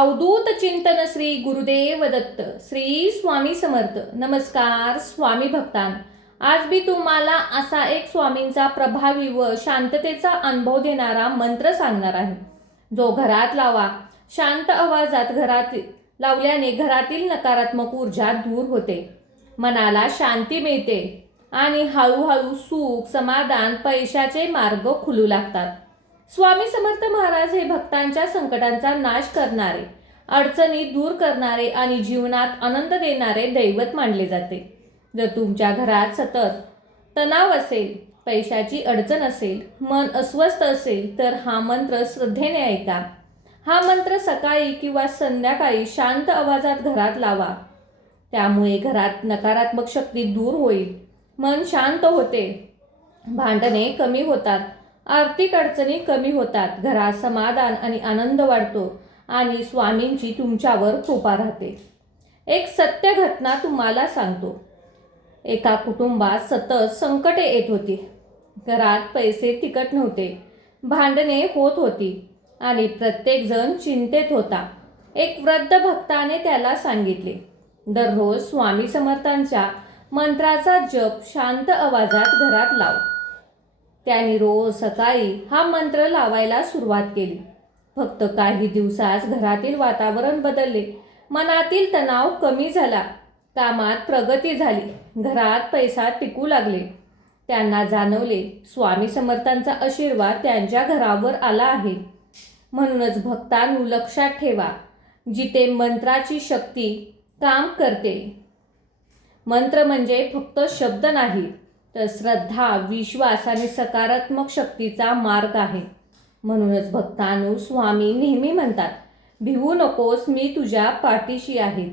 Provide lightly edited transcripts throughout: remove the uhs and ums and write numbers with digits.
अवधूत चिंतन श्री गुरुदेव दत्त श्री स्वामी समर्थ. नमस्कार स्वामी भक्तान. आज मी तुम्हाला असा एक स्वामींचा प्रभावी व शांततेचा अनुभव देणारा मंत्र सांगणार आहे, जो घरात लावा. शांत आवाजात घरात लावल्याने घरातील नकारात्मक ऊर्जा दूर होते, मनाला शांती मिळते आणि हळूहळू सुख, समाधान, पैशाचे मार्ग खुलू लागतात. स्वामी समर्थ महाराज हे भक्तांच्या संकटांचा नाश करणारे, अडचणी दूर करणारे आणि जीवनात आनंद देणारे दैवत मानले जाते. जर तुमच्या घरात सतत तणाव असेल, पैशाची अडचण असेल, मन अस्वस्थ असेल, तर हा मंत्र श्रद्धेने ऐका. हा मंत्र सकाळी किंवा संध्याकाळी शांत आवाजात घरात लावा. त्यामुळे घरात नकारात्मक शक्ती दूर होईल, मन शांत होते, भांडणे कमी होतात, आर्थिक अडचणी कमी होतात, घरात समाधान आणि आनंद वाढतो आणि स्वामींची तुमच्यावर कृपा राहते. एक सत्य घटना तुम्हाला सांगतो. एका कुटुंबात सतत संकटे येत होती. घरात पैसे टिकत नव्हते, भांडणे होत होती आणि प्रत्येकजण चिंतेत होता. एक वृद्ध भक्ताने त्याला सांगितले, दररोज स्वामी समर्थांच्या मंत्राचा जप शांत आवाजात घरात लाव. त्याने रोज सकाळी हा मंत्र लावायला सुरुवात केली. फक्त काही दिवसात घरातील वातावरण बदलले, मनातील तणाव कमी झाला, कामात प्रगती झाली, घरात पैसा टिकू लागले. त्यांना जाणवले, स्वामी समर्थांचा आशीर्वाद त्यांच्या घरावर आला आहे. म्हणूनच भक्तांनो, लक्षात ठेवा, जिथे मंत्राची शक्ती काम करते. मंत्र म्हणजे फक्त शब्द नाही, तर श्रद्धा, विश्वास आणि सकारात्मक शक्तीचा मार्ग आहे. म्हणूनच भक्तांनो, स्वामी नेहमी म्हणतात, भिवू नकोस, मी तुझ्या पाठीशी आहे.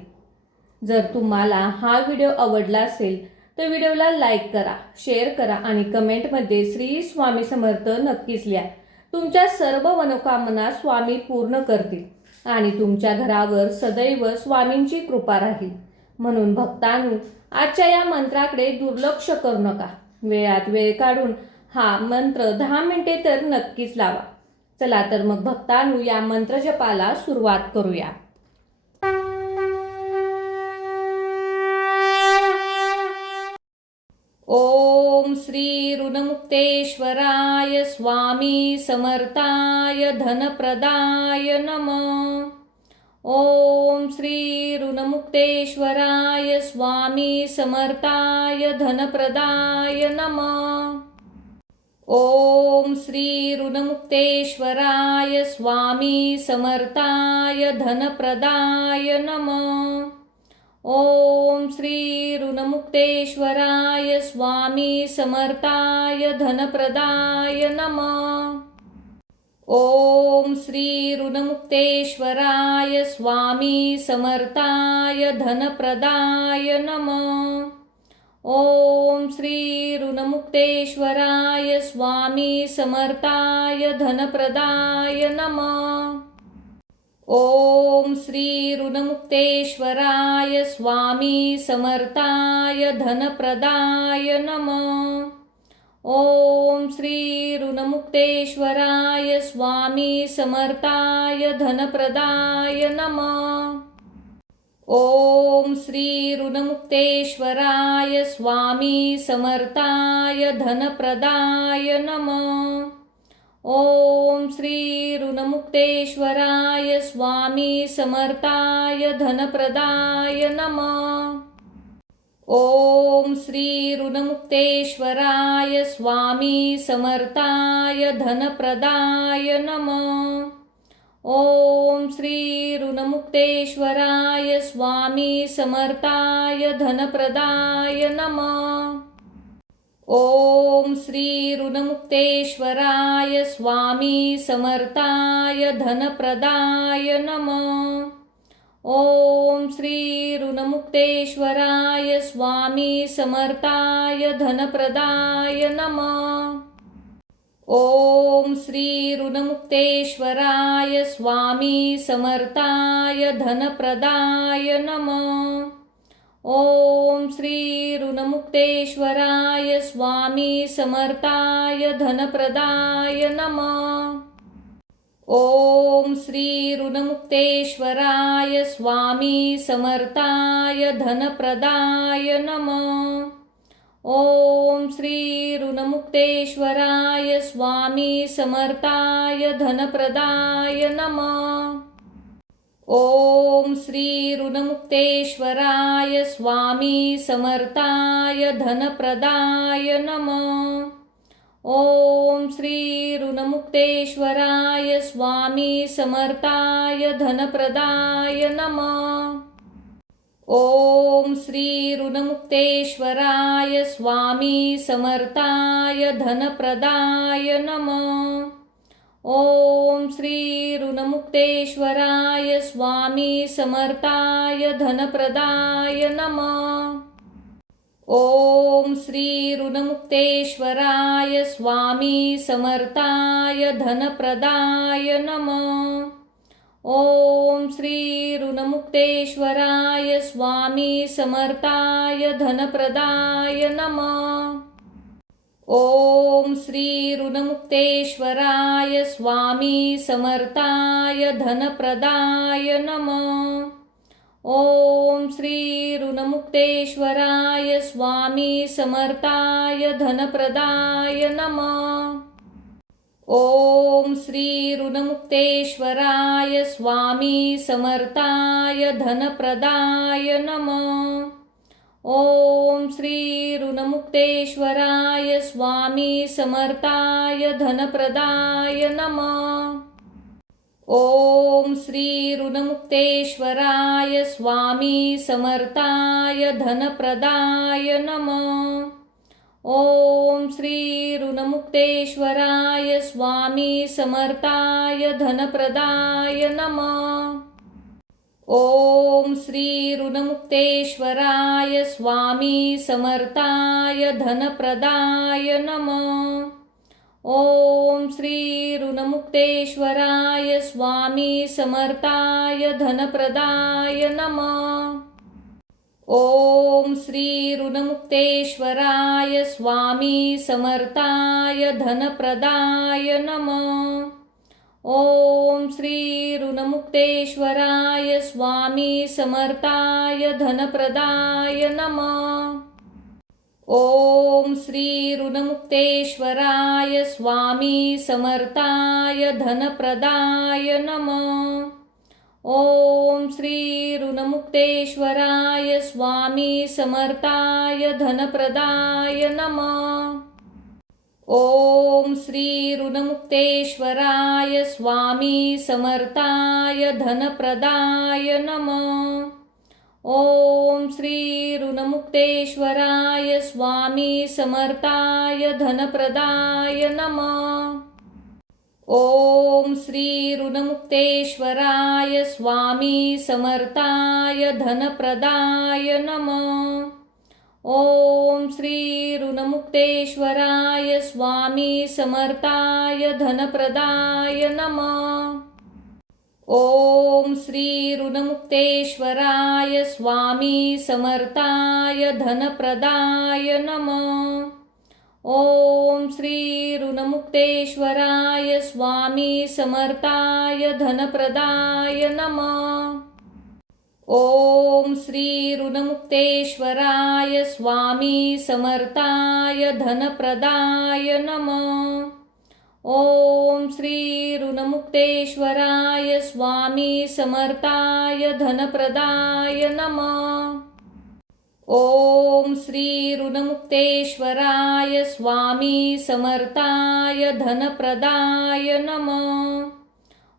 जर तुम्हाला हा व्हिडिओ आवडला असेल तर व्हिडिओला लाईक करा, शेअर करा आणि कमेंटमध्ये श्री स्वामी समर्थ नक्कीच लिहा. तुमच्या सर्व मनोकामना स्वामी पूर्ण करतील आणि तुमच्या घरावर सदैव स्वामींची कृपा राहील. म्हणून भक्तांनो, आजच्या या मंत्राकडे दुर्लक्ष करू नका. वेळात वेळ काढून हा मंत्र 10 मिनिटे तर नक्कीच लावा. चला तर मग भक्तांनो, या मंत्र जपाला सुरुवात करूया. ओम श्री ऋणमुक्तेश्वराय स्वामी समर्थाय धनप्रदाय नमः. ओम श्री ऋणमुक्तेश्वराय स्वामी समर्थाय धनप्रदाय नमः. ओम श्री ऋणमुक्तेश्वराय स्वामी समर्थाय धनप्रदाय नमः. ओम श्री ऋणमुक्तेश्वराय स्वामी समर्थाय धनप्रदाय नमः. ओम श्री ऋणमुक्तेश्वराय स्वामी समर्थाय धनप्रदाय नमः. ओम श्री ऋणमुक्तेश्वराय स्वामी समर्थाय धनप्रदाय नमः. ओम श्री ऋणमुक्तेश्वराय स्वामी समर्थाय धनप्रदाय नमः. ओम श्री ऋणमुक्तेश्वराय स्वामी समर्थाय धनप्रदाय नमः. ओम श्री ऋणमुक्तेश्वराय स्वामी समर्थाय धनप्रदाय नमः. ओम श्री ऋणमुक्तेश्वराय स्वामी समर्थाय धनप्रदाय नमः. ओम श्री ऋणमुक्तेश्वराय स्वामी समर्थाय धनप्रदाय नमः. ओम श्री ऋणमुक्तेश्वराय स्वामी समर्थाय धनप्रदाय नमः. ओम श्री ऋणमुक्तेश्वराय स्वामी समर्थाय धनप्रदाय नमः. ओम श्री ऋणमुक्तेश्वराय स्वामी समर्थाय धनप्रदाय नमः. ओम श्री ऋणमुक्तेश्वराय स्वामी समर्थाय धनप्रदाय नमः. ओम श्री ऋणमुक्तेश्वराय स्वामी समर्थाय धनप्रदाय नमः. ओम श्री ऋणमुक्तेश्वराय स्वामी समर्थाय धनप्रदाय नमः। ओम श्री ऋणमुक्तेश्वराय स्वामी समर्थाय धनप्रदाय नमः। ओम श्री ऋणमुक्तेश्वराय स्वामी समर्थाय धनप्रदाय नमः। ओम श्री ऋणमुक्तेश्वराय स्वामी समर्थाय धनप्रदाय नमः। ओम श्री ऋणमुक्तेश्वराय स्वामी समर्थाय धनप्रदाय नमः। ओम श्री ऋणमुक्तेश्वराय स्वामी समर्थाय धनप्रदाय नमः। ओम श्री ऋणमुक्तेश्वराय स्वामी समर्थाय धनप्रदाय नमः। ओम श्री ऋणमुक्तेश्वराय स्वामी समर्थाय धनप्रदाय नमः। ओम श्री ऋणमुक्तेश्वराय स्वामी समर्थाय धनप्रदाय नमः। ओम श्री ऋणमुक्तेश्वराय स्वामी समर्थाय धनप्रदाय नमः। ओम श्री ऋणमुक्तेश्वराय स्वामी समर्थाय धनप्रदाय नमः। ओम श्री ऋणमुक्तेश्वराय स्वामी समर्थाय धनप्रदाय नमः। ओम श्री ऋणमुक्तेश्वराय स्वामी समर्थाय धनप्रदाय नमः। ओम श्री ऋणमुक्तेश्वराय स्वामी समर्थाय धनप्रदाय नमः। ओम श्री ऋणमुक्तेश्वराय स्वामी समर्थाय धनप्रदाय नमः। ओम श्री ऋणमुक्तेश्वराय स्वामी समर्थाय धनप्रदाय नमः। ओम श्री ऋणमुक्तेश्वराय स्वामी समर्थाय धनप्रदाय नमः। ओम श्री ऋणमुक्तेश्वराय स्वामी समर्थाय धनप्रदाय नमः। ओम श्री ऋणमुक्तेश्वराय स्वामी समर्थाय धनप्रदाय नमः। ओम श्री ऋणमुक्तेश्वराय स्वामी समर्थाय धनप्रदाय नमः। ओम श्री ऋणमुक्तेश्वराय स्वामी समर्थाय धनप्रदाय नमः। ओम श्री ऋणमुक्तेश्वराय स्वामी समर्थाय धनप्रदाय नमः। ओम श्री ऋणमुक्तेश्वराय स्वामी समर्थाय धनप्रदाय नमः। ओम श्री ऋणमुक्तेश्वराय स्वामी समर्थाय धनप्रदाय नमः। ओम श्री ऋणमुक्तेश्वराय स्वामी समर्थाय धनप्रदाय नमः। ओम श्री ऋणमुक्तेश्वराय स्वामी समर्थाय धनप्रदाय नमः। ओम श्री ऋणमुक्तेश्वराय स्वामी समर्थाय धनप्रदाय नमः। ओम श्री ऋणमुक्तेश्वराय स्वामी समर्थाय धनप्रदाय नमः। ओम श्री ऋणमुक्तेश्वराय स्वामी समर्थाय धनप्रदाय नमः।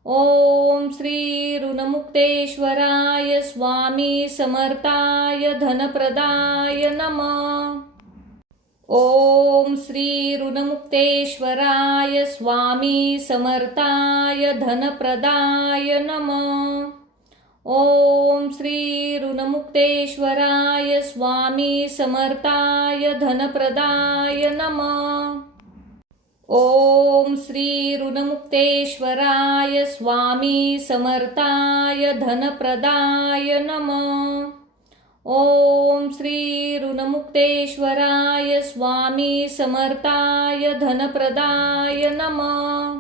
ओम श्री ऋणमुक्तेश्वराय स्वामी समर्थाय धनप्रदाय नमः। ओम श्री ऋणमुक्तेश्वराय स्वामी समर्थाय धनप्रदाय नमः। ओम श्री ऋणमुक्तेश्वराय स्वामी समर्थाय धनप्रदाय नमः। ओम श्री ऋणमुक्तेश्वराय स्वामी समर्थाय धनप्रदाय नमः। ओम श्री ऋणमुक्तेश्वराय स्वामी समर्थाय धनप्रदाय नमः।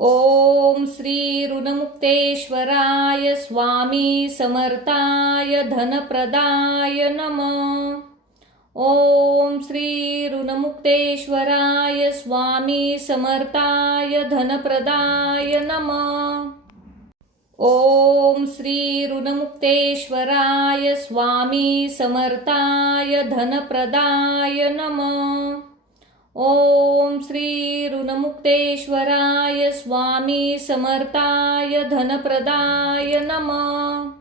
ओम श्री ऋणमुक्तेश्वराय स्वामी समर्थाय धनप्रदाय नमः। ओम श्री ऋणमुक्तेश्वराय स्वामी समर्थाय धनप्रदाय नमः। ओम श्री ऋणमुक्तेश्वराय स्वामी समर्थाय धनप्रदाय नमः। ओम श्री ऋणमुक्तेश्वराय स्वामी समर्थाय धनप्रदाय नमः।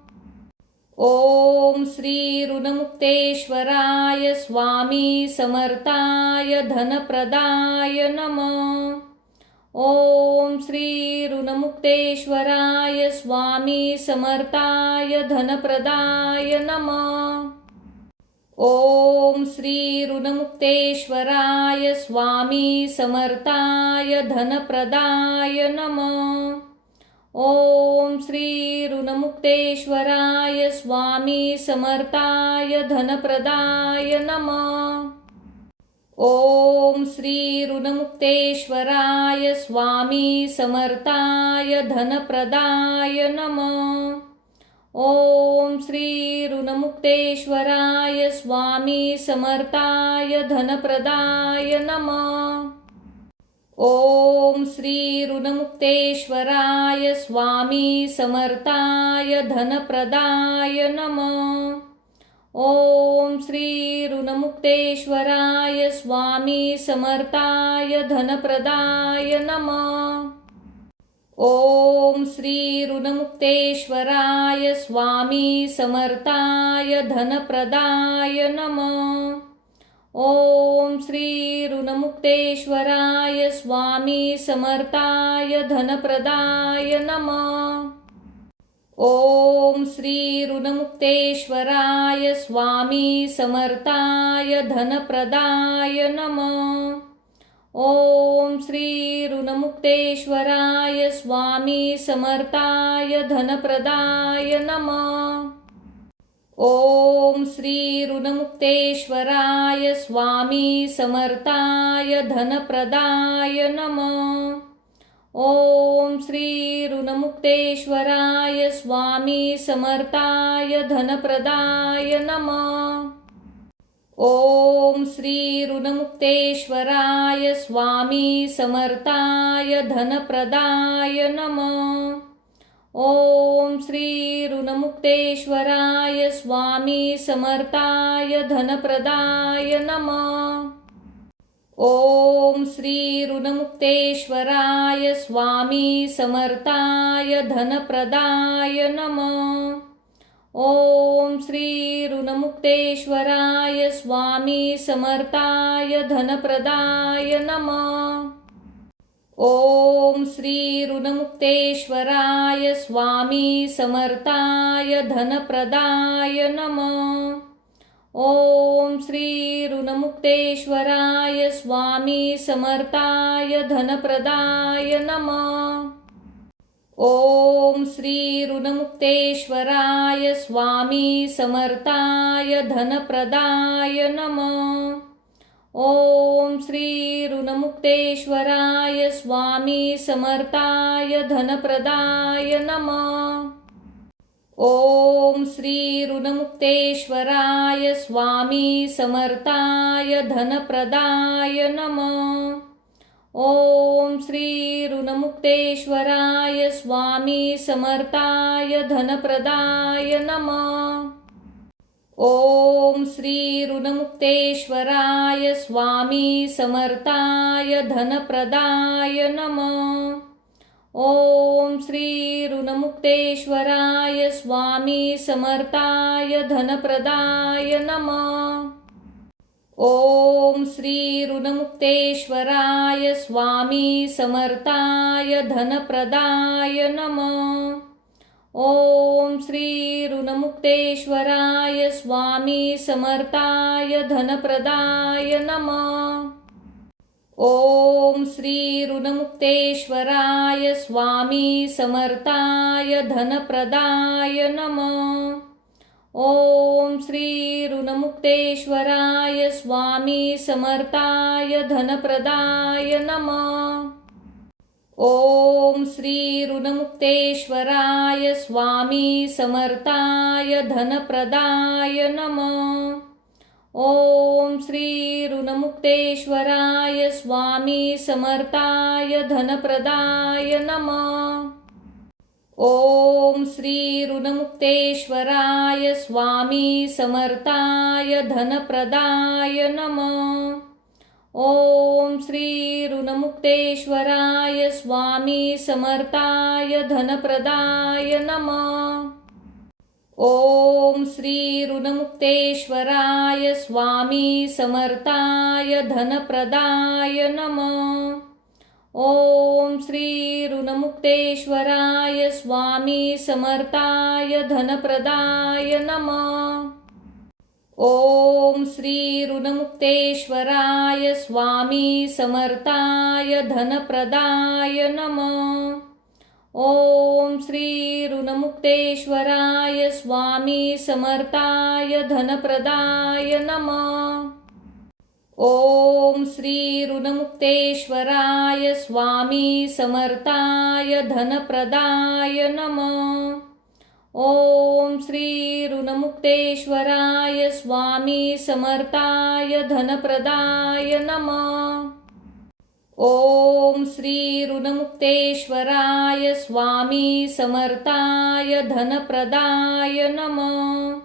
ओम श्री ऋणमुक्तेश्वराय स्वामी समर्थाय धनप्रदाय नमः। ओम श्री ऋणमुक्तेश्वराय स्वामी समर्थाय धनप्रदाय नमः। ओम श्री ऋणमुक्तेश्वराय स्वामी समर्थाय धनप्रदाय नमः। ओम श्री ऋणमुक्तेश्वराय स्वामी समर्थाय धनप्रदाय नमः। ओम श्री ऋणमुक्तेश्वराय स्वामी समर्थाय धनप्रदाय नमः। ओम श्री ऋणमुक्तेश्वराय स्वामी समर्थाय धनप्रदाय नमः। ओम श्री ऋणमुक्तेश्वराय स्वामी समर्थाय धनप्रदाय नमः। ओम श्री ऋणमुक्तेश्वराय स्वामी समर्थाय धनप्रदाय नमः। ओम श्री ऋणमुक्तेश्वराय स्वामी समर्थाय धनप्रदाय नमः। ओम श्री ऋणमुक्तेश्वराय स्वामी समर्थाय धनप्रदाय नमः। ओम श्री ऋणमुक्तेश्वराय स्वामी समर्थाय धनप्रदाय नमः। ओम श्री ऋणमुक्तेश्वराय स्वामी समर्थाय धनप्रदाय नमः। ओम श्री ऋणमुक्तेश्वराय स्वामी समर्थाय धनप्रदाय नमः। ओम श्री ऋणमुक्तेश्वराय स्वामी समर्थाय धनप्रदाय नमः। ओम श्री ऋणमुक्तेश्वराय स्वामी समर्थाय धनप्रदाय नमः। ओम श्री ऋणमुक्तेश्वराय स्वामी समर्थाय धनप्रदाय नमः। ओम श्री ऋणमुक्तेश्वराय स्वामी समर्थाय धनप्रदाय नमः। ओम श्री ऋणमुक्तेश्वराय स्वामी समर्थाय धनप्रदाय नमः। ओम श्री ऋणमुक्तेश्वराय स्वामी समर्थाय धनप्रदाय नमः। ओम श्री ऋणमुक्तेश्वराय स्वामी समर्थाय धनप्रदाय नमः। ओम श्री ऋणमुक्तेश्वराय स्वामी समर्थाय धनप्रदाय नमः। ओम श्री ऋणमुक्तेश्वराय स्वामी समर्थाय धनप्रदाय नमः। ओम श्री ऋणमुक्तेश्वराय स्वामी समर्थाय धनप्रदाय नमः। ओम श्री ऋणमुक्तेश्वराय स्वामी समर्थाय धनप्रदाय नमः। ओम श्री ऋणमुक्तेश्वराय स्वामी समर्थाय धनप्रदाय नमः। ओम श्री ऋणमुक्तेश्वराय स्वामी समर्थाय धनप्रदाय नमः। ओम श्री ऋणमुक्तेश्वराय स्वामी समर्थाय धनप्रदाय नमः। ओम श्री ऋणमुक्तेश्वराय स्वामी समर्थाय धनप्रदाय नमः। ओम श्री ऋणमुक्तेश्वराय स्वामी समर्थाय धनप्रदाय नमः। ओम श्री ऋणमुक्तेश्वराय स्वामी समर्थाय धनप्रदाय नमः। ओम श्री ऋणमुक्तेश्वराय स्वामी समर्थाय धनप्रदाय नमः। ओम श्री ऋणमुक्तेश्वराय स्वामी समर्थाय धनप्रदाय नमः। ओम श्री ऋणमुक्तेश्वराय स्वामी समर्थाय धनप्रदाय नमः। ओम श्री ऋणमुक्तेश्वराय स्वामी समर्थाय धनप्रदाय नमः। ओम श्री ऋणमुक्तेश्वराय स्वामी समर्थाय धनप्रदाय नमः। ओम श्री ऋणमुक्तेश्वराय स्वामी समर्थाय धनप्रदाय नमः। ओम श्री ऋणमुक्तेश्वराय स्वामी समर्थाय धनप्रदाय नमः। ओम श्री ऋणमुक्तेश्वराय स्वामी समर्थाय धनप्रदाय नमः। ओम श्री ऋणमुक्तेश्वराय स्वामी समर्थाय धनप्रदाय नमः। ओम श्री ऋणमुक्तेश्वराय स्वामी समर्थाय धनप्रदाय नमः। ओम श्री ऋणमुक्तेश्वराय स्वामी समर्थाय धनप्रदाय नमः।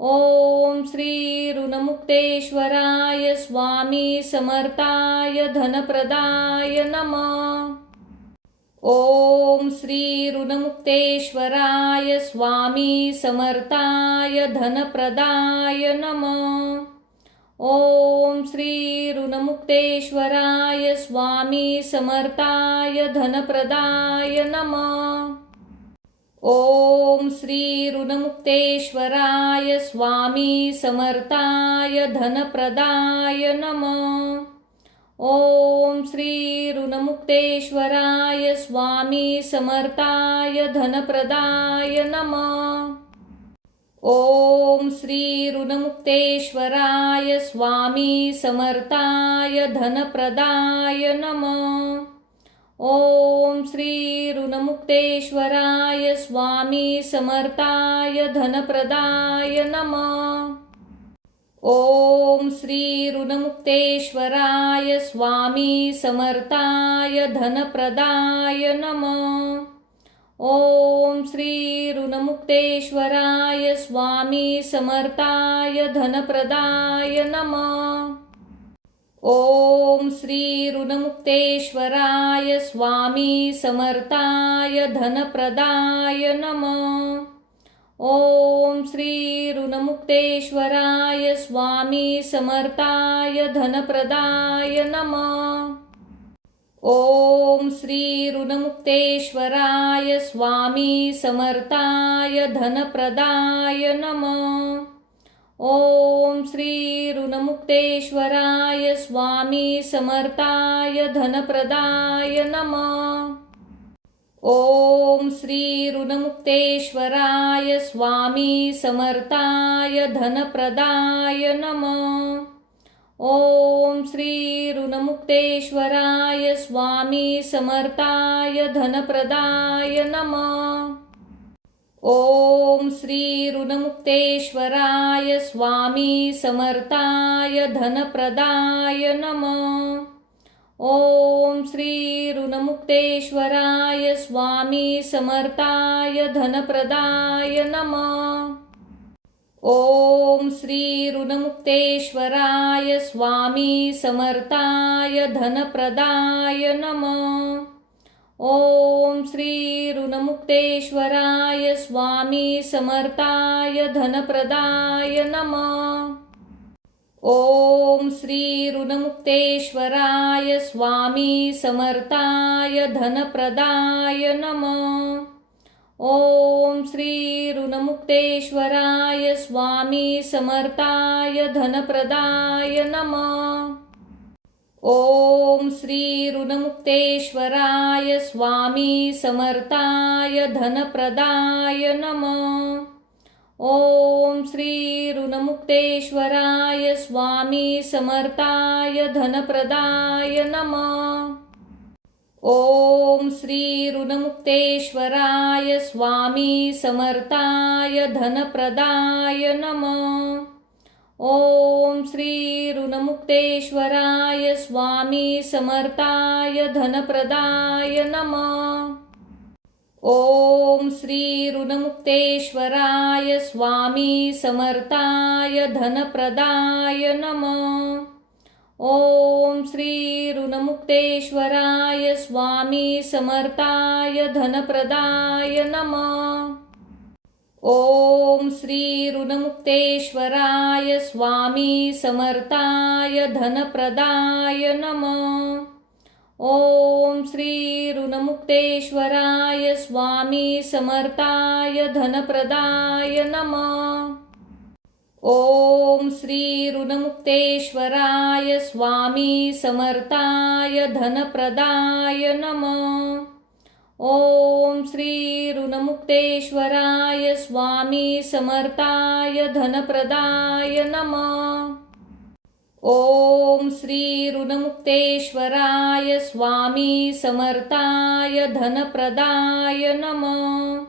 ओम श्री ऋणमुक्तेश्वराय स्वामी समर्थाय धनप्रदाय नमः। ओम श्री ऋणमुक्तेश्वराय स्वामी समर्थाय धनप्रदाय नमः। ओम श्री ऋणमुक्तेश्वराय स्वामी समर्थाय धनप्रदाय नमः। ओम श्री ऋणमुक्तेश्वराय स्वामी समर्थाय धनप्रदाय नमः। ओम श्री ऋणमुक्तेश्वराय स्वामी समर्थाय धनप्रदाय नमः। ओम श्री ऋणमुक्तेश्वराय स्वामी समर्थाय धनप्रदाय नमः। ओम श्री ऋणमुक्तेश्वराय स्वामी समर्थाय धनप्रदाय नमः। ओम श्री ऋणमुक्तेश्वराय स्वामी समर्थाय धनप्रदाय नमः। ओम श्री ऋणमुक्तेश्वराय स्वामी समर्थाय धनप्रदाय नमः। ओम श्री ऋणमुक्तेश्वराय स्वामी समर्थाय धनप्रदाय नमः। ओम श्री ऋणमुक्तेश्वराय स्वामी समर्थाय धनप्रदाय नमः। ओम श्री ऋणमुक्तेश्वराय स्वामी समर्थाय धनप्रदाय नमः। ओम श्री ऋणमुक्तेश्वराय स्वामी समर्थाय धनप्रदाय नमः। ओम श्री ऋणमुक्तेश्वराय स्वामी समर्थाय धनप्रदाय नमः। ओम श्री ऋणमुक्तेश्वराय स्वामी समर्थाय धनप्रदाय नमः। ओम श्री ऋणमुक्तेश्वराय स्वामी समर्थाय धनप्रदाय नमः। ओम श्री ऋणमुक्तेश्वराय स्वामी समर्थाय धनप्रदाय नमः। ओम श्री ऋणमुक्तेश्वराय स्वामी समर्थाय धनप्रदाय नमः। ओम श्री ऋणमुक्तेश्वराय स्वामी समर्थाय धनप्रदाय नमः। ओम श्री ऋणमुक्तेश्वराय स्वामी समर्थाय धनप्रदाय नमः। ओम श्री ऋणमुक्तेश्वराय स्वामी समर्थाय धनप्रदाय नमः। ओम श्री ऋणमुक्तेश्वराय स्वामी समर्थाय धनप्रदाय नमः। ओम श्री ऋणमुक्तेश्वराय स्वामी समर्थाय धनप्रदाय नमः। ओम श्री ऋणमुक्तेश्वराय स्वामी समर्थाय धनप्रदाय नमः। ओम श्री ऋणमुक्तेश्वराय स्वामी समर्थाय धनप्रदाय नमः। ओम श्री ऋणमुक्तेश्वराय स्वामी समर्थाय धनप्रदाय नमः। ओम श्री ऋणमुक्तेश्वराय स्वामी समर्थाय धनप्रदाय नमः। ओम श्री ऋणमुक्तेश्वराय स्वामी समर्थाय धनप्रदाय नमः। ओम श्री ऋणमुक्तेश्वराय स्वामी समर्थाय धनप्रदाय नमः। ओम श्री ऋणमुक्तेश्वराय स्वामी समर्थाय धनप्रदाय नमः। ओम श्री ऋणमुक्तेश्वराय स्वामी समर्थाय धनप्रदाय नमः। ओम श्री ऋणमुक्तेश्वराय स्वामी समर्थाय धनप्रदाय नमः।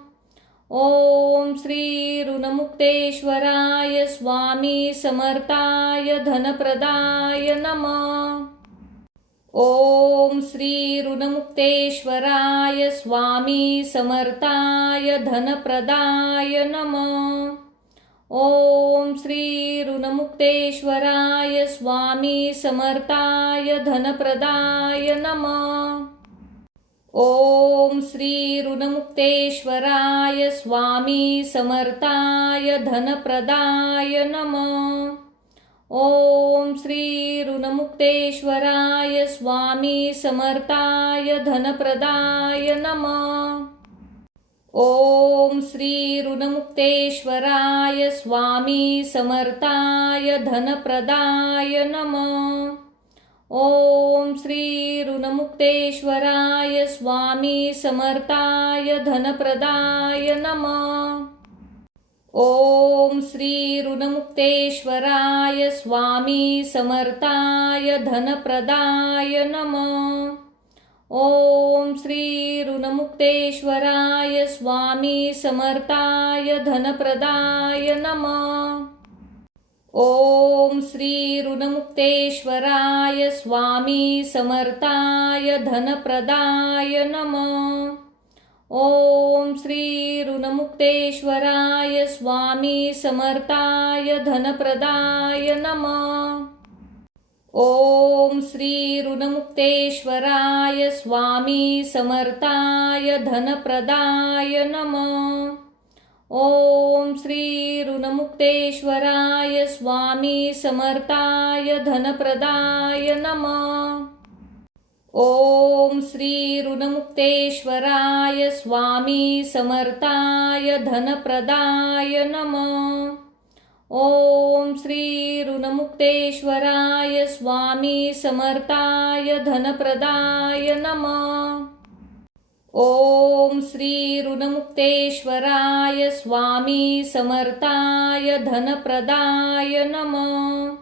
ओम श्री ऋणमुक्तेश्वराय स्वामी समर्थाय धनप्रदाय नमः। ओम श्री ऋणमुक्तेश्वराय स्वामी समर्थाय धनप्रदाय नमः। ओम श्री ऋणमुक्तेश्वराय स्वामी समर्थाय धनप्रदाय नमः। ओम श्री ऋणमुक्तेश्वराय स्वामी समर्थाय धनप्रदाय नमः। ओम श्री ऋणमुक्तेश्वराय स्वामी समर्थाय धनप्रदाय नमः। ओम श्री ऋणमुक्तेश्वराय स्वामी समर्थाय धनप्रदाय नमः। ओम श्री ऋणमुक्तेश्वराय स्वामी समर्थाय धनप्रदाय नमः। ओम श्री ऋणमुक्तेश्वराय स्वामी समर्थाय धनप्रदाय नमः। ओम श्री ऋणमुक्तेश्वराय स्वामी समर्थाय धनप्रदाय नमः। ओम श्री ऋणमुक्तेश्वराय स्वामी समर्थाय धनप्रदाय नमः। ओम श्री ऋणमुक्तेश्वराय स्वामी समर्थाय धनप्रदाय नमः। ओम श्री ऋणमुक्तेश्वराय स्वामी समर्थाय धनप्रदाय नमः। ओम श्री ऋणमुक्तेश्वराय स्वामी समर्थाय धनप्रदाय नमः। ओम श्री ऋणमुक्तेश्वराय स्वामी समर्थाय धनप्रदाय नमः। ओम श्री ऋणमुक्तेश्वराय स्वामी समर्थाय धनप्रदाय नमः। ओम श्री ऋणमुक्तेश्वराय स्वामी समर्थाय धनप्रदाय नमः।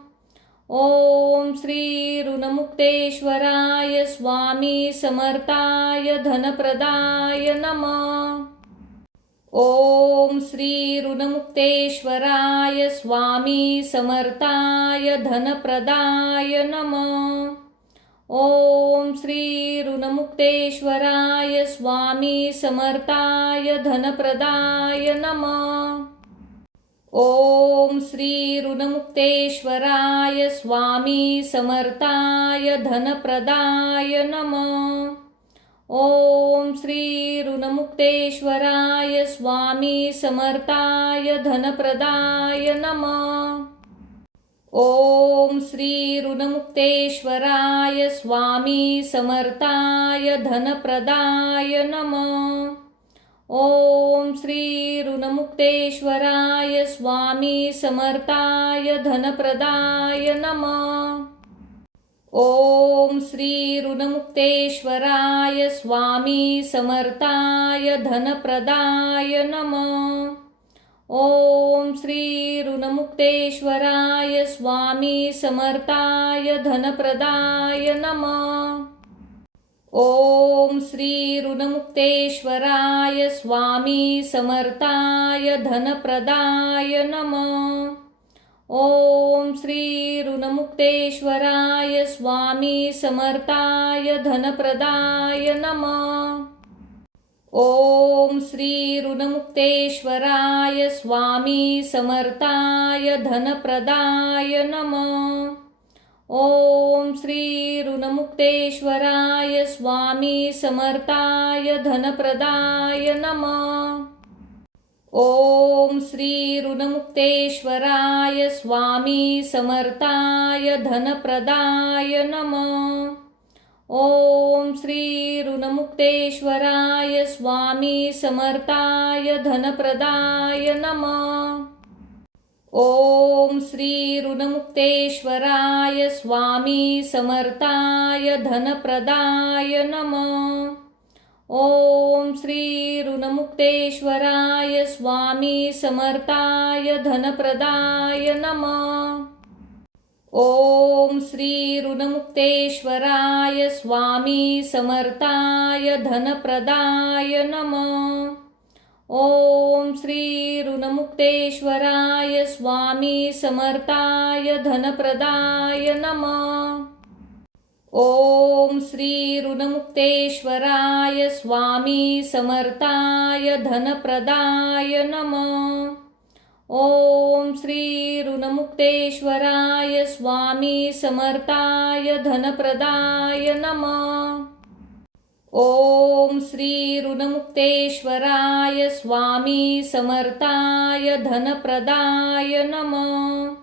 ओम श्री ऋणमुक्तेश्वराय स्वामी समर्थाय धनप्रदाय नमः। ओम श्री ऋणमुक्तेश्वराय स्वामी समर्थाय धनप्रदाय नमः। ओम श्री ऋणमुक्तेश्वराय स्वामी समर्थाय धनप्रदाय नमः। ओम श्री ऋणमुक्तेश्वराय स्वामी समर्थाय धनप्रदाय नमः। ओम श्री ऋणमुक्तेश्वराय स्वामी समर्थाय धनप्रदाय नमः। ओम श्री ऋणमुक्तेश्वराय स्वामी समर्थाय धनप्रदाय नमः। ओम श्री ऋणमुक्तेश्वराय स्वामी समर्थाय धनप्रदाय नमः। ओम श्री ऋणमुक्तेश्वराय स्वामी समर्थाय धनप्रदाय नमः। ओम श्री ऋणमुक्तेश्वराय स्वामी समर्थाय धनप्रदाय नमः। ओम श्री ऋणमुक्तेश्वराय स्वामी समर्थाय धनप्रदाय नमः। ओम श्री ऋणमुक्तेश्वराय स्वामी समर्थाय धनप्रदाय नमः। ओम श्री ऋणमुक्तेश्वराय स्वामी समर्थाय धनप्रदाय नमः। ओम श्री ऋणमुक्तेश्वराय स्वामी समर्थाय धनप्रदाय नमः। ओम श्री ऋणमुक्तेश्वराय स्वामी समर्थाय धनप्रदाय नमः। ओम श्री ऋणमुक्तेश्वराय स्वामी समर्थाय धनप्रदाय नमः। ओम श्री ऋणमुक्तेश्वराय स्वामी समर्थाय धनप्रदाय नमः। ओम श्री ऋणमुक्तेश्वराय स्वामी समर्थाय धनप्रदाय नमः। ओम श्री ऋणमुक्तेश्वराय स्वामी समर्थाय धनप्रदाय नमः। ओम श्री ऋणमुक्तेश्वराय स्वामी समर्थाय धनप्रदाय नमः। ओम श्री ऋणमुक्तेश्वराय स्वामी समर्थाय धनप्रदाय नमः। ओम श्री ऋणमुक्तेश्वराय स्वामी समर्थाय धनप्रदाय नमः। ओम श्री ऋणमुक्तेश्वराय स्वामी समर्थाय धनप्रदाय नमः।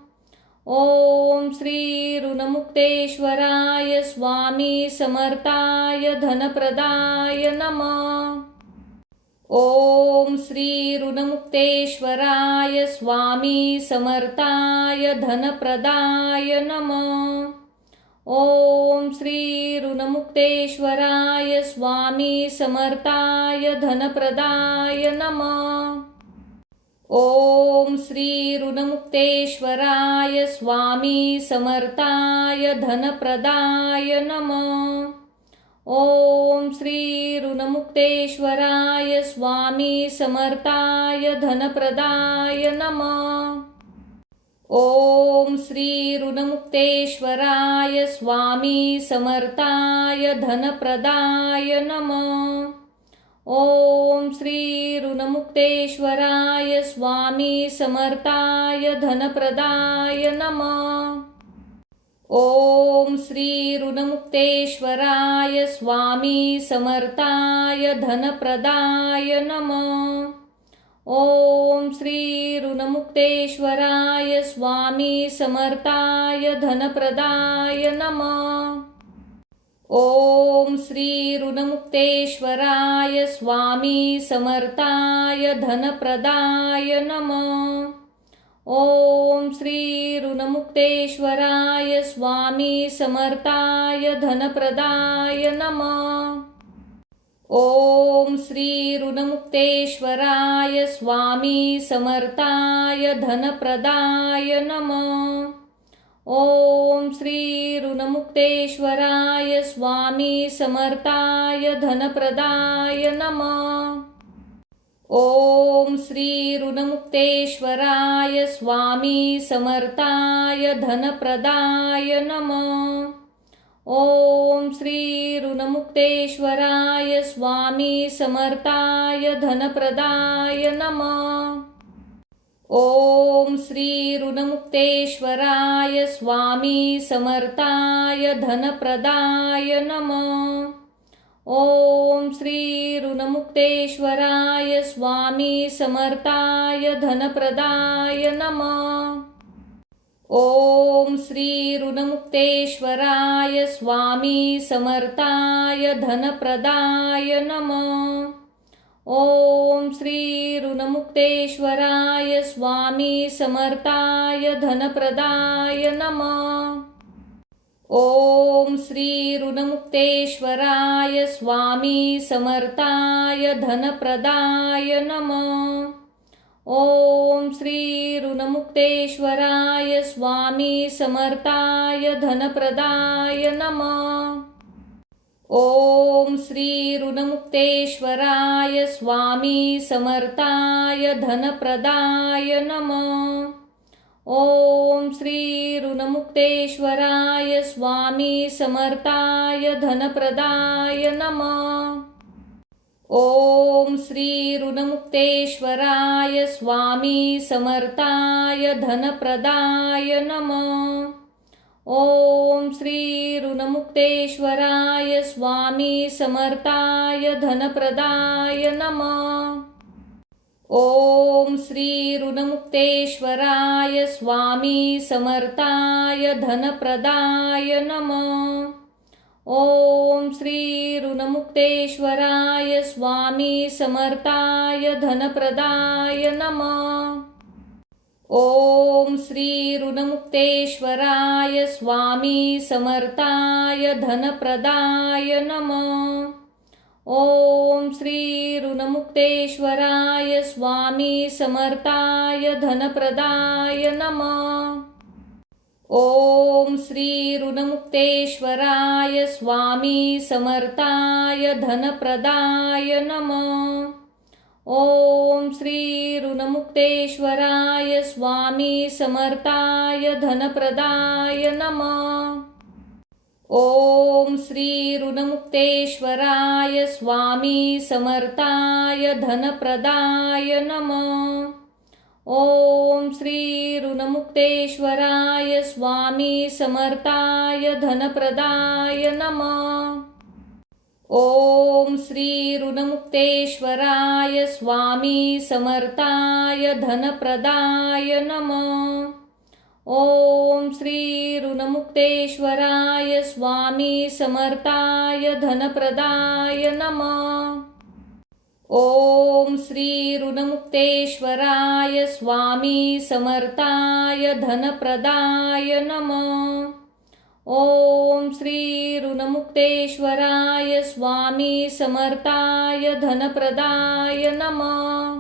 ओम श्री ऋणमुक्तेश्वराय स्वामी समर्थाय धनप्रदाय नमः। ओम श्री ऋणमुक्तेश्वराय स्वामी समर्थाय धनप्रदाय नमः। ओम श्री ऋणमुक्तेश्वराय स्वामी समर्थाय धनप्रदाय नमः। ओम श्री ऋणमुक्तेश्वराय स्वामी समर्थाय धनप्रदाय नमः। ओम श्री ऋणमुक्तेश्वराय स्वामी समर्थाय धनप्रदाय नमः। ओम श्री ऋणमुक्तेश्वराय स्वामी समर्थाय धनप्रदाय नमः। ओम श्री ऋणमुक्तेश्वराय स्वामी समर्थाय धनप्रदाय नमः। ओम श्री ऋणमुक्तेश्वराय स्वामी समर्थाय धनप्रदाय नमः। ओम श्री ऋणमुक्तेश्वराय स्वामी समर्थाय धनप्रदाय नमः। ओम श्री ऋणमुक्तेश्वराय स्वामी समर्थाय धनप्रदाय नमः। ओम श्री ऋणमुक्तेश्वराय स्वामी समर्थाय धनप्रदाय नमः। ओम श्री ऋणमुक्तेश्वराय स्वामी समर्थाय धनप्रदाय नमः। ओम श्री ऋणमुक्तेश्वराय स्वामी समर्थाय धनप्रदाय नमः। ओम श्री ऋणमुक्तेश्वराय स्वामी समर्थाय धनप्रदाय नमः। ओम श्री ऋणमुक्तेश्वराय स्वामी समर्थाय धनप्रदाय नमः। ओम श्री ऋणमुक्तेश्वराय स्वामी समर्थाय धनप्रदाय नमः। ओम श्री ऋणमुक्तेश्वराय स्वामी समर्थाय धनप्रदाय नमः। ओम श्री ऋणमुक्तेश्वराय स्वामी समर्थाय धनप्रदाय नमः। ओम श्री ऋणमुक्तेश्वराय स्वामी समर्थाय धनप्रदाय नमः। ओम श्री ऋणमुक्तेश्वराय स्वामी समर्थाय धनप्रदाय नमः। ओम श्री ऋणमुक्तेश्वराय स्वामी समर्थाय धनप्रदाय नमः। ओम श्री ऋणमुक्तेश्वराय स्वामी समर्थाय धनप्रदाय नमः। ओम श्री ऋणमुक्तेश्वराय स्वामी समर्थाय धनप्रदाय नमः। ओम श्री ऋणमुक्तेश्वराय स्वामी समर्थाय धनप्रदाय नमः। ओम श्री ऋणमुक्तेश्वराय स्वामी समर्थाय धनप्रदाय नमः। ओम श्री ऋणमुक्तेश्वराय स्वामी समर्थाय धनप्रदाय नमः। ओम श्री ऋणमुक्तेश्वराय स्वामी समर्थाय धनप्रदाय नमः। ओम श्री ऋणमुक्तेश्वराय स्वामी समर्थाय धनप्रदाय नमः। ओम श्री ऋणमुक्तेश्वराय स्वामी समर्थाय धनप्रदाय नमः। ओम श्री ऋणमुक्तेश्वराय स्वामी समर्थाय धनप्रदाय नमः। ओम श्री ऋणमुक्तेश्वराय स्वामी समर्थाय धनप्रदाय नमः। ओम श्री ऋणमुक्तेश्वराय स्वामी समर्थाय धनप्रदाय नमः। ओम श्री ऋणमुक्तेश्वराय स्वामी समर्थाय धनप्रदाय नमः। ओम श्री ऋणमुक्तेश्वराय स्वामी समर्थाय धनप्रदाय नमः। ओम श्री ऋणमुक्तेश्वराय स्वामी समर्थाय धनप्रदाय नमः। ओम श्री ऋणमुक्तेश्वराय स्वामी समर्थाय धनप्रदाय नमः। ओम श्री ऋणमुक्तेश्वराय स्वामी समर्थाय धनप्रदाय नमः।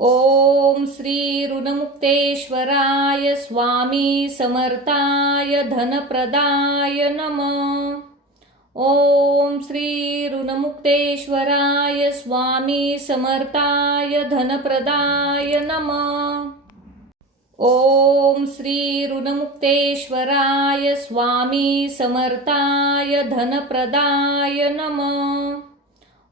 ओम श्री ऋणमुक्तेश्वराय स्वामी समर्थाय धनप्रदाय नमः। ओम श्री ऋणमुक्तेश्वराय स्वामी समर्थाय धनप्रदाय नमः। ओम श्री ऋणमुक्तेश्वराय स्वामी समर्थाय धनप्रदाय नमः।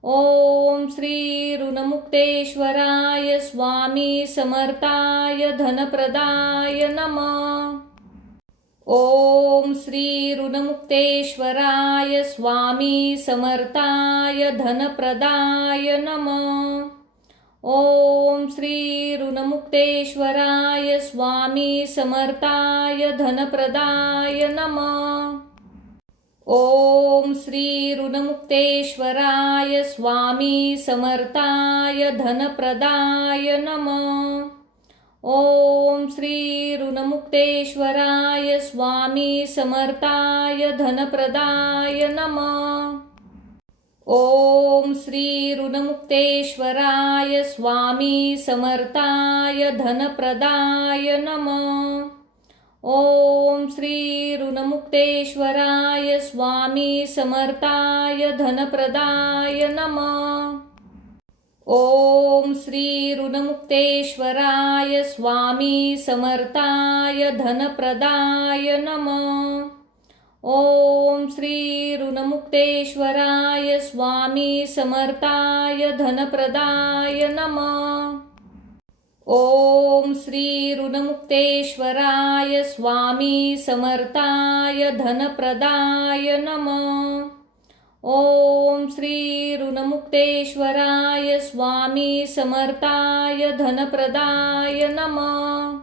ओम श्री ऋणमुक्तेश्वराय स्वामी समर्थाय धनप्रदाय नमः। ओम श्री ऋणमुक्तेश्वराय स्वामी समर्थाय धनप्रदाय नमः। ओम श्री ऋणमुक्तेश्वराय स्वामी समर्थाय धनप्रदाय नमः। ओम श्री ऋणमुक्तेश्वराय स्वामी समर्थाय धनप्रदाय नमः। ओम श्री ऋणमुक्तेश्वराय स्वामी समर्थाय धनप्रदाय नमः। ओम श्री ऋणमुक्तेश्वराय स्वामी समर्थाय धनप्रदाय नमः। ओम श्री ऋणमुक्तेश्वराय स्वामी समर्थाय धनप्रदाय नमः। ओम श्री ऋणमुक्तेश्वराय स्वामी समर्थाय धनप्रदाय नमः। ओम श्री ऋणमुक्तेश्वराय स्वामी समर्थाय धनप्रदाय नमः। ओम श्री ऋणमुक्तेश्वराय स्वामी समर्थाय धनप्रदाय नमः। ओम श्री ऋणमुक्तेश्वराय स्वामी समर्थाय धनप्रदाय नमः।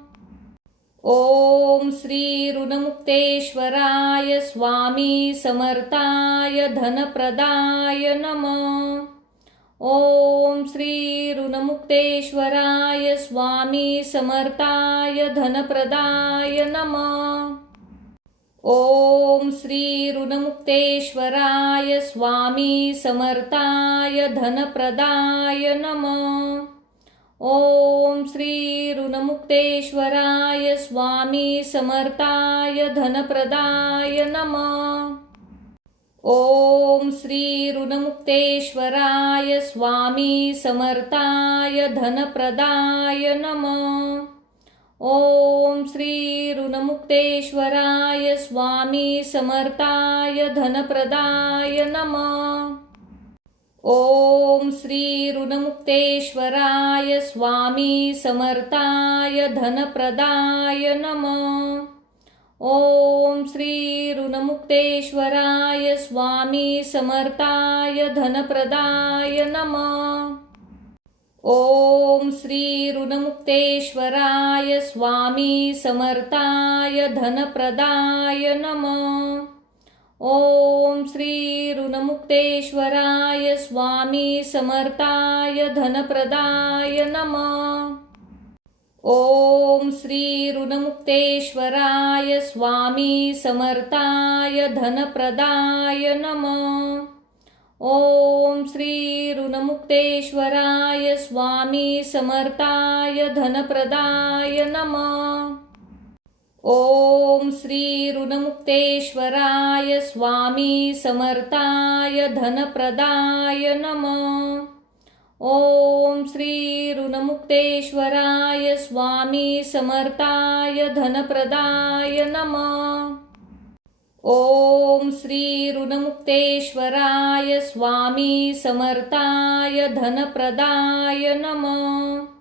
ओम श्री ऋणमुक्तेश्वराय स्वामी समर्थाय धनप्रदाय नमः। ओम श्री ऋणमुक्तेश्वराय स्वामी समर्थाय धनप्रदाय नमः। ओम श्री ऋणमुक्तेश्वराय स्वामी समर्थाय धनप्रदाय नमः। ओम श्री ऋणमुक्तेश्वराय स्वामी समर्थाय धनप्रदाय नमः। ओम श्री ऋणमुक्तेश्वराय स्वामी समर्थाय धनप्रदाय नमः। ओम श्री ऋणमुक्तेश्वराय स्वामी समर्थाय धनप्रदाय नमः। ओम श्री ऋणमुक्तेश्वराय स्वामी समर्थाय धनप्रदाय नमः। ओम श्री ऋणमुक्तेश्वराय स्वामी समर्थाय धनप्रदाय नमः। ओम श्री ऋणमुक्तेश्वराय स्वामी समर्थाय धनप्रदाय नमः। ओम श्री ऋणमुक्तेश्वराय स्वामी समर्थाय धनप्रदाय नमः। ओम श्री ऋणमुक्तेश्वराय स्वामी समर्थाय धनप्रदाय नमः। ओम श्री ऋणमुक्तेश्वराय स्वामी समर्थाय धनप्रदाय नमः। ओम श्री ऋणमुक्तेश्वराय स्वामी समर्थाय धनप्रदाय नमः। ओम श्री ऋणमुक्तेश्वराय स्वामी समर्थाय धनप्रदाय नमः। ओम श्री ऋणमुक्तेश्वराय स्वामी समर्थाय धनप्रदाय नमः।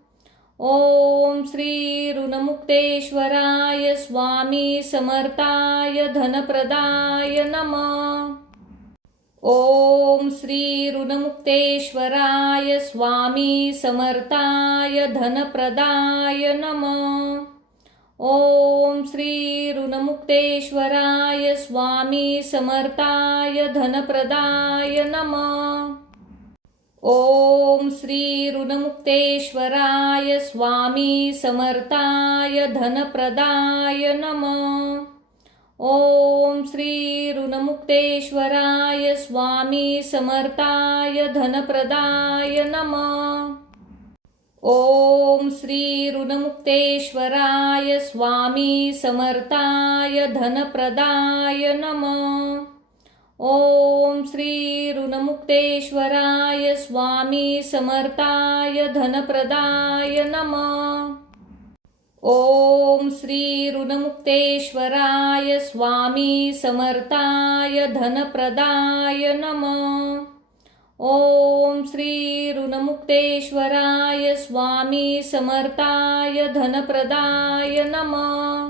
ओम श्री ऋणमुक्तेश्वराय स्वामी समर्थाय धनप्रदाय नमः। ओम श्री ऋणमुक्तेश्वराय स्वामी समर्थाय धनप्रदाय नमः। ओम श्री ऋणमुक्तेश्वराय स्वामी समर्थाय धनप्रदाय नमः। ओम श्री ऋणमुक्तेश्वराय स्वामी समर्थाय धनप्रदाय नमः। ओम श्री ऋणमुक्तेश्वराय स्वामी समर्थाय धनप्रदाय नमः। ओम श्री ऋणमुक्तेश्वराय स्वामी समर्थाय धनप्रदाय नमः। ओम श्री ऋणमुक्तेश्वराय स्वामी समर्थाय धनप्रदाय नमः। ओम श्री ऋणमुक्तेश्वराय स्वामी समर्थाय धनप्रदाय नमः। ओम श्री ऋणमुक्तेश्वराय स्वामी समर्थाय धनप्रदाय नमः।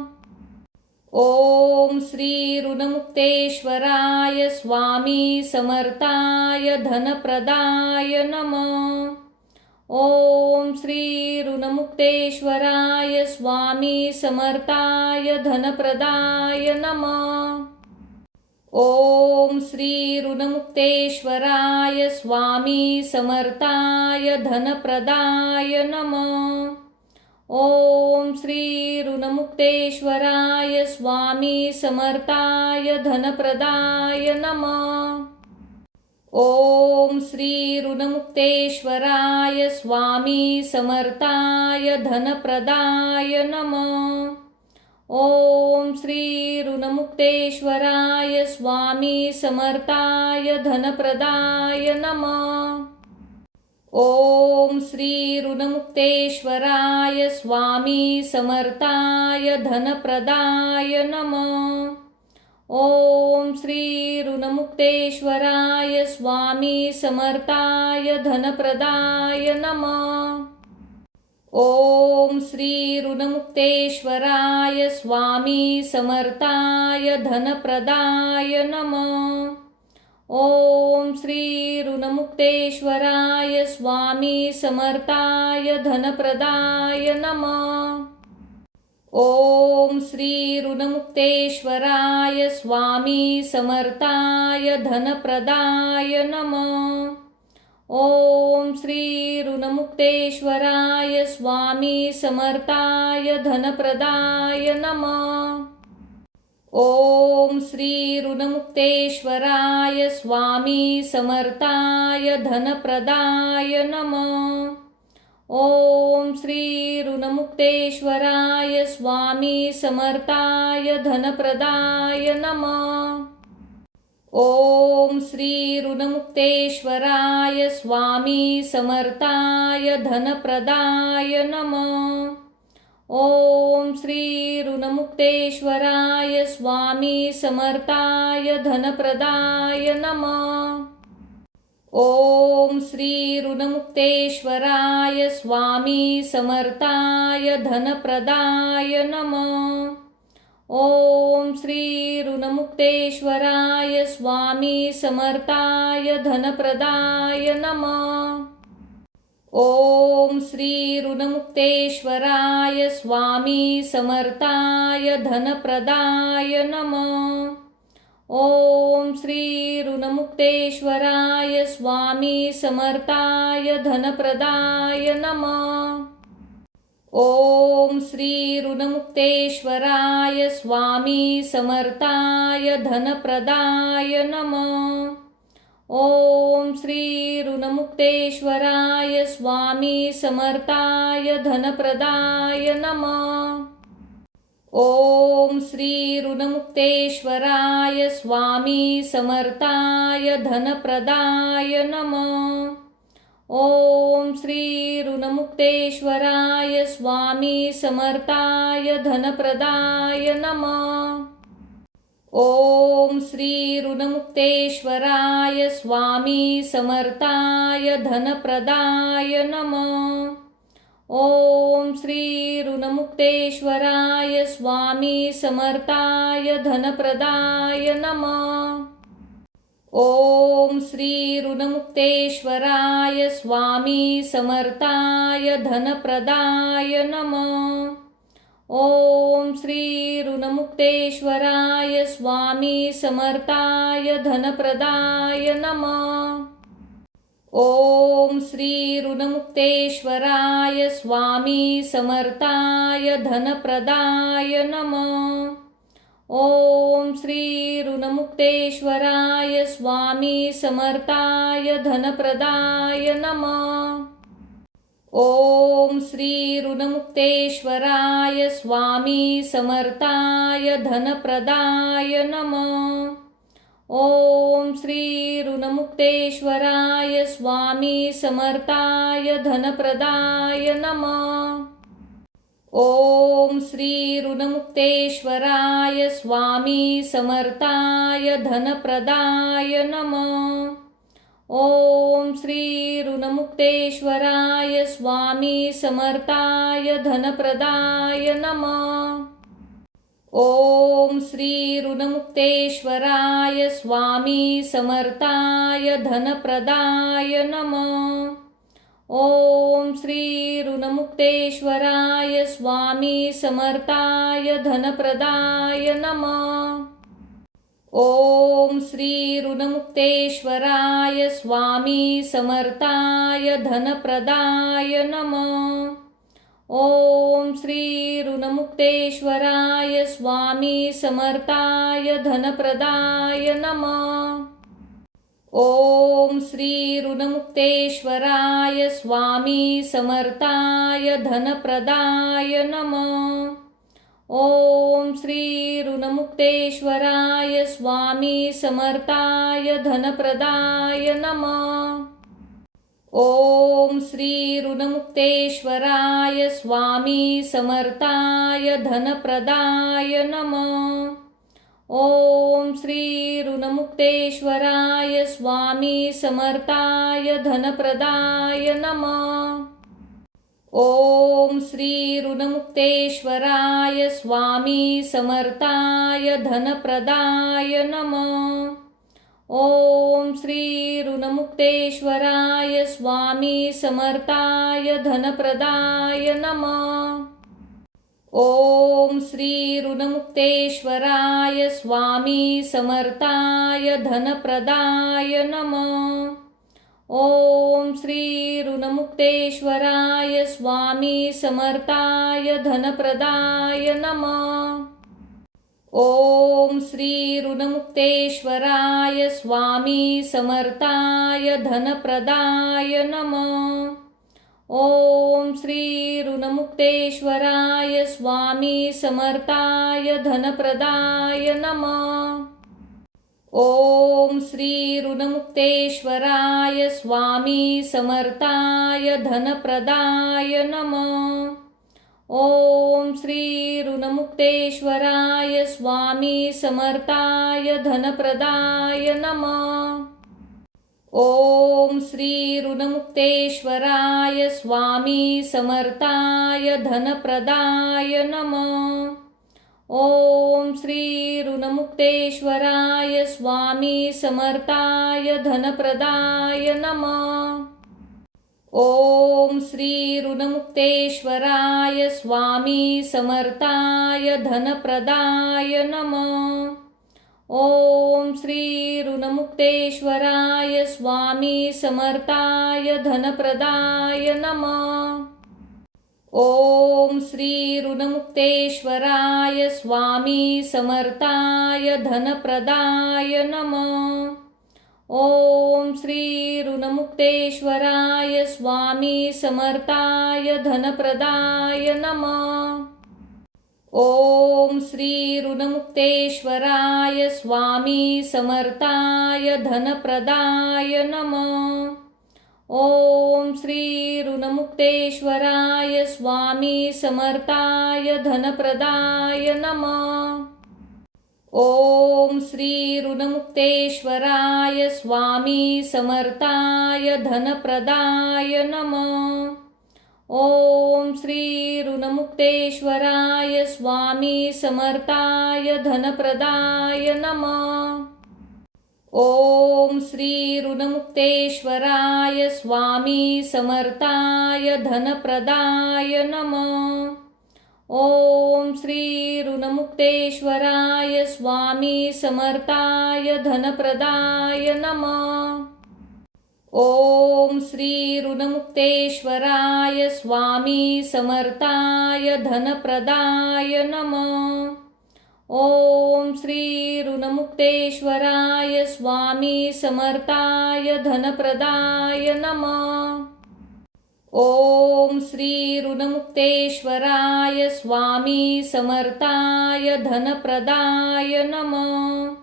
ओम श्री ऋणमुक्तेश्वराय स्वामी समर्थाय धनप्रदाय नमः। ओम श्री ऋणमुक्तेश्वराय स्वामी समर्थाय धनप्रदाय नमः। ओम श्री ऋणमुक्तेश्वराय स्वामी समर्थाय धनप्रदाय नमः। ओम श्री ऋणमुक्तेश्वराय स्वामी समर्थाय धनप्रदाय नमः। ओम श्री ऋणमुक्तेश्वराय स्वामी समर्थाय धनप्रदाय नमः। ओम श्री ऋणमुक्तेश्वराय स्वामी समर्थाय धनप्रदाय नमः। ओम श्री ऋणमुक्तेश्वराय स्वामी समर्थाय धनप्रदाय नमः। ओम श्री ऋणमुक्तेश्वराय स्वामी समर्थाय धनप्रदाय नमः। ओम श्री ऋणमुक्तेश्वराय स्वामी समर्थाय धनप्रदाय नमः। ओम श्री ऋणमुक्तेश्वराय स्वामी समर्थाय धनप्रदाय नमः। ओम श्री ऋणमुक्तेश्वराय स्वामी समर्थाय धनप्रदाय नमः। ओम श्री ऋणमुक्तेश्वराय स्वामी समर्थाय धनप्रदाय नमः। ओम श्री ऋणमुक्तेश्वराय स्वामी समर्थाय धनप्रदाय नमः। ओम श्री ऋणमुक्तेश्वराय स्वामी समर्थाय धनप्रदाय नमः। ओम श्री ऋणमुक्तेश्वराय स्वामी समर्थाय धनप्रदाय नमः। ओम श्री ऋणमुक्तेश्वराय स्वामी समर्थाय धनप्रदाय नमः। ओम श्री ऋणमुक्तेश्वराय स्वामी समर्थाय धनप्रदाय नमः। ओम श्री ऋणमुक्तेश्वराय स्वामी समर्थाय धनप्रदाय नमः। ओम श्री ऋणमुक्तेश्वराय स्वामी समर्थाय धनप्रदाय नमः। ओम श्री ऋणमुक्तेश्वराय स्वामी समर्थाय धनप्रदाय नमः। ओम श्री ऋणमुक्तेश्वराय स्वामी समर्थाय धनप्रदाय नमः। ओम श्री ऋणमुक्तेश्वराय स्वामी समर्थाय धनप्रदाय नमः। ओम श्री ऋणमुक्तेश्वराय स्वामी समर्थाय धनप्रदाय नमः। ओम श्री ऋणमुक्तेश्वराय स्वामी समर्थाय धनप्रदाय नमः। ओम श्री ऋणमुक्तेश्वराय स्वामी समर्थाय धनप्रदाय नमः। ओम श्री ऋणमुक्तेश्वराय स्वामी समर्थाय धनप्रदाय नमः। ओम श्री ऋणमुक्तेश्वराय स्वामी समर्थाय धनप्रदाय नमः। ओम श्री ऋणमुक्तेश्वराय स्वामी समर्थाय धनप्रदाय नमः। ओम श्री ऋणमुक्तेश्वराय स्वामी समर्थाय धनप्रदाय नमः। ओम श्री ऋणमुक्तेश्वराय स्वामी समर्थाय धनप्रदाय नमः। ओम श्री ऋणमुक्तेश्वराय स्वामी समर्थाय धनप्रदाय नमः। ओम श्री ऋणमुक्तेश्वराय स्वामी समर्थाय धनप्रदाय नमः। ओम श्री ऋणमुक्तेश्वराय स्वामी समर्थाय धनप्रदाय नमः। ओम श्री ऋणमुक्तेश्वराय स्वामी समर्थाय धनप्रदाय नमः। ओम श्री ऋणमुक्तेश्वराय स्वामी समर्थाय धनप्रदाय नमः। ओम श्री ऋणमुक्तेश्वराय स्वामी समर्थाय धनप्रदाय नमः। ओम श्री ऋणमुक्तेश्वराय स्वामी समर्थाय धनप्रदाय नमः। ओम श्री ऋणमुक्तेश्वराय स्वामी समर्थाय धनप्रदाय नमः। ओम श्री ऋणमुक्तेश्वराय स्वामी समर्थाय धनप्रदाय नमः। ओम श्री ऋणमुक्तेश्वराय स्वामी समर्थाय धनप्रदाय नमः। ओम श्री ऋणमुक्तेश्वराय स्वामी समर्थाय धनप्रदाय नमः। ओम श्री ऋणमुक्तेश्वराय स्वामी समर्थाय धनप्रदाय नमः। ओम श्री ऋणमुक्तेश्वराय स्वामी समर्थाय धनप्रदाय नमः। ओम श्री ऋणमुक्तेश्वराय स्वामी समर्थाय धनप्रदाय नमः। ओम श्री ऋणमुक्तेश्वराय स्वामी समर्थाय धनप्रदाय नमः। ओम श्री ऋणमुक्तेश्वराय स्वामी समर्थाय धनप्रदाय नमः। ओम श्री ऋणमुक्तेश्वराय स्वामी समर्थाय धनप्रदाय नमः। ओम श्री ऋणमुक्तेश्वराय स्वामी समर्थाय धनप्रदाय नमः। ओम श्री ऋणमुक्तेश्वराय स्वामी समर्थाय धनप्रदाय नमः। ओम श्री ऋणमुक्तेश्वराय स्वामी समर्थाय धनप्रदाय नमः। ओम श्री ऋणमुक्तेश्वराय स्वामी समर्थाय धनप्रदाय नमः। ओम श्री ऋणमुक्तेश्वराय स्वामी समर्थाय धनप्रदाय नमः। ओम श्री ऋणमुक्तेश्वराय स्वामी समर्थाय धनप्रदाय नमः। ओम श्री ऋणमुक्तेश्वराय स्वामी समर्थाय धनप्रदाय नमः। ओम श्री ऋणमुक्तेश्वराय स्वामी समर्थाय धनप्रदाय नमः। ओम श्री ऋणमुक्तेश्वराय स्वामी समर्थाय धनप्रदाय नमः। ओम श्री ऋणमुक्तेश्वराय स्वामी समर्थाय धनप्रदाय नमः। ओम श्री ऋणमुक्तेश्वराय स्वामी समर्थाय धनप्रदाय नमः। ओम श्री ऋणमुक्तेश्वराय स्वामी समर्थाय धनप्रदाय नमः। ओम श्री ऋणमुक्तेश्वराय स्वामी समर्थाय धनप्रदाय नमः। ओम श्री ऋणमुक्तेश्वराय स्वामी समर्थाय धनप्रदाय नमः। ओम श्री ऋणमुक्तेश्वराय स्वामी समर्थाय धनप्रदाय नमः। ओम श्री ऋणमुक्तेश्वराय स्वामी समर्थाय धनप्रदाय नमः। ओम श्री ऋणमुक्तेश्वराय स्वामी समर्थाय धनप्रदाय नमः। ओम श्री ऋणमुक्तेश्वराय स्वामी समर्थाय धनप्रदाय नमः।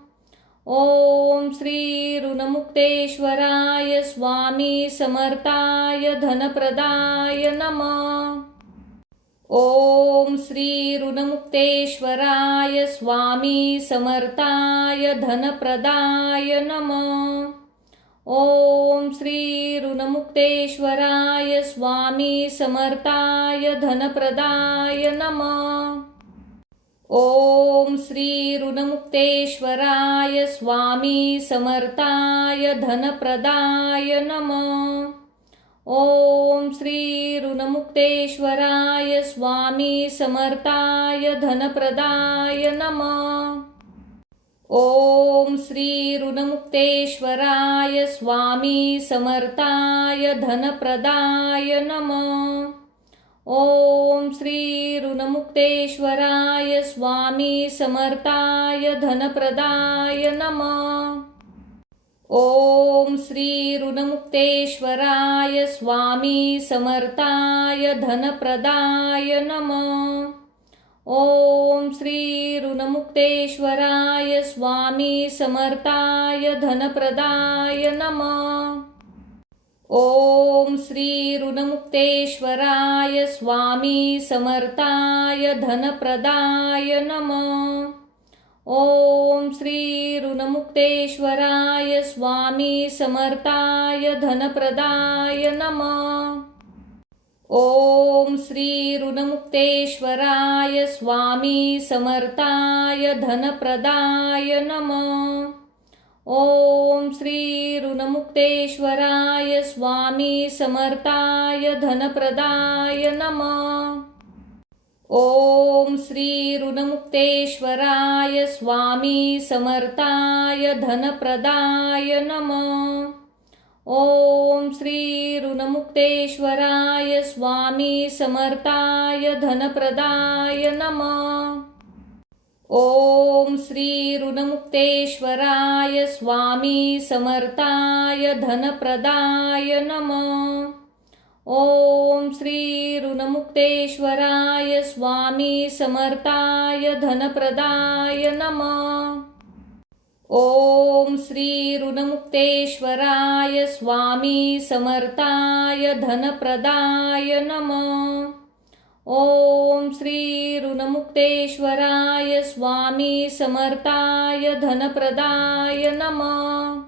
ओम श्री ऋणमुक्तेश्वराय स्वामी समर्थाय धनप्रदाय नमः। ओम श्री ऋणमुक्तेश्वराय स्वामी समर्थाय धनप्रदाय नमः। ओम श्री ऋणमुक्तेश्वराय स्वामी समर्थाय धनप्रदाय नमः। ओम श्री ऋणमुक्तेश्वराय स्वामी समर्थाय धनप्रदाय नमः। ओम श्री ऋणमुक्तेश्वराय स्वामी समर्थाय धनप्रदाय नमः। ओम श्री ऋणमुक्तेश्वराय स्वामी समर्थाय धनप्रदाय नमः। ओम श्री ऋणमुक्तेश्वराय स्वामी समर्थाय धनप्रदाय नमः। ओम श्री ऋणमुक्तेश्वराय स्वामी समर्थाय धनप्रदाय नमः। ओम श्री ऋणमुक्तेश्वराय स्वामी समर्थाय धनप्रदाय नमः। ओम श्री ऋणमुक्तेश्वराय स्वामी समर्थाय धनप्रदाय नमः। ओम श्री ऋणमुक्तेश्वराय स्वामी समर्थाय धनप्रदाय नमः। ओम श्री ऋणमुक्तेश्वराय स्वामी समर्थाय धनप्रदाय नमः। ओम श्री ऋणमुक्तेश्वराय स्वामी समर्थाय धनप्रदाय नमः। ओम श्री ऋणमुक्तेश्वराय स्वामी समर्थाय धनप्रदाय नमः। ओम श्री ऋणमुक्तेश्वराय स्वामी समर्थाय धनप्रदाय नमः। ओम श्री ऋणमुक्तेश्वराय स्वामी समर्थाय धनप्रदाय नमः। ओम श्री ऋणमुक्तेश्वराय स्वामी समर्थाय धनप्रदाय नमः। ओम श्री ऋणमुक्तेश्वराय स्वामी समर्थाय धनप्रदाय नमः. ओम श्री ऋणमुक्तेश्वराय स्वामी समर्थाय धनप्रदाय नमः.